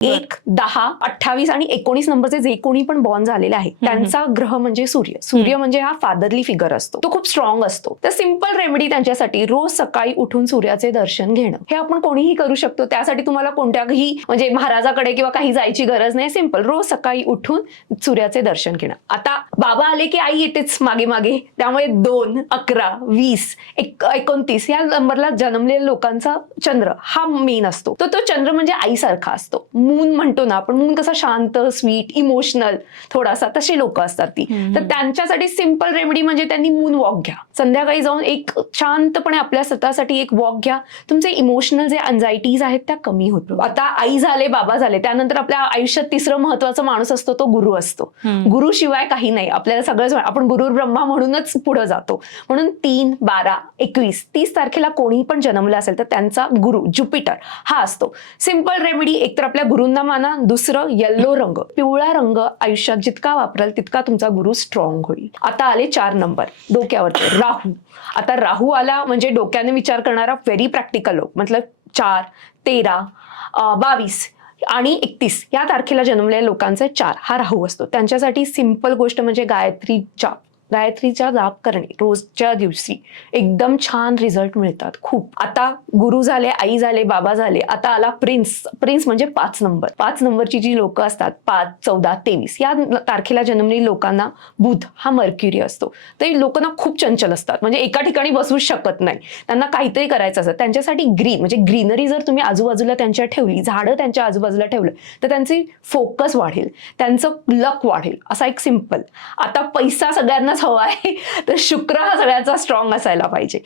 1, 10, 28 आणि 19 नंबरचे जे कोणी पण बॉर्न झालेले आहेत त्यांचा ग्रह म्हणजे सूर्य. सूर्य म्हणजे हा फादरली फिगर असतो, तो खूप स्ट्रॉंग असतो. तर सिंपल रेमेडी त्यांच्यासाठी रोज सकाळी उठून सूर्याचे दर्शन घेणं. हे आपण कोणीही करू शकतो. त्यासाठी तुम्हाला कोणत्याही म्हणजे महाराजाकडे किंवा काही जायची गरज नाही. सिंपल रोज सकाळी उठून सूर्याचे दर्शन घेणं. आता बाबा आले की आई येतेच मागे मागे, त्यामुळे 2, 11, 20, 29 या नंबरला जन्मलेल्या लोकांचा चंद्र हा मेन असतो. तो चंद्र म्हणजे आईसारखा असतो. मून म्हणतो ना आपण, मून कसा शांत, स्वीट, इमोशनल थोडासा, तशी लोक असतात ती. तर त्यांच्यासाठी सिंपल रेमेडी म्हणजे त्यांनी मून वॉक घ्या. संध्याकाळी जाऊन एक शांतपणे आपल्या स्वतःसाठी एक वॉक घ्या. तुमचे इमोशनल जे अँझायटीज आहेत त्या कमी होतो. आता आई झाले, बाबा झाले, त्यानंतर आपल्या आयुष्यात तिसरं महत्वाचा माणूस असतो तो गुरु असतो. गुरु शिवाय काही नाही. आपल्याला सगळंच आपण गुरुर ब्रह्मा म्हणूनच पुढे जातो. म्हणून 3, 12, 21, 30 तारखेला कोणी पण जन्मलं असेल तर त्यांचा गुरु ज्युपिटर हा असतो. सिंपल रेमेडी, एकतर आपल्या गुरूंना माना, दुसरं येल्लो रंग, पिवळा रंग आयुष्यात जितका वापराल तितका तुमचा गुरु स्ट्रॉंग होईल. आता आले 4 नंबर डोक्यावरचे, राहू. आता राहू आला म्हणजे डोक्याने विचार करणारा व्हेरी प्रॅक्टिकल लोक, मतलब 4, 13, 22 आणि 31 या तारखेला जन्मलेल्या लोकांचा 4 हा राहू असतो. त्यांच्यासाठी सिंपल गोष्ट म्हणजे गायत्रीचा जाप करणे रोजच्या दिवशी. एकदम छान रिझल्ट मिळतात खूप. आता गुरु झाले, आई झाले, बाबा झाले. आता आला प्रिन्स म्हणजे 5 नंबर. 5 नंबरची जी लोक असतात, 5, 14, 23 या तारखेला जन्मलेल्या लोकांना बुध हा मर्क्युरी असतो. तर लोकांना खूप चंचल असतात, म्हणजे एका ठिकाणी बसू शकत नाही, त्यांना काहीतरी करायचं असतं. त्यांच्यासाठी म्हणजे ग्रीनरी जर तुम्ही आजूबाजूला त्यांच्या ठेवली, झाडं त्यांच्या आजूबाजूला ठेवलं तर त्यांची फोकस वाढेल, त्यांचं लक वाढेल. असा एक सिंपल. आता पैसा सगळ्यांनाच हवा आहे, तर शुक्र हा सगळ्याचा स्ट्रॉंग असायला पाहिजे.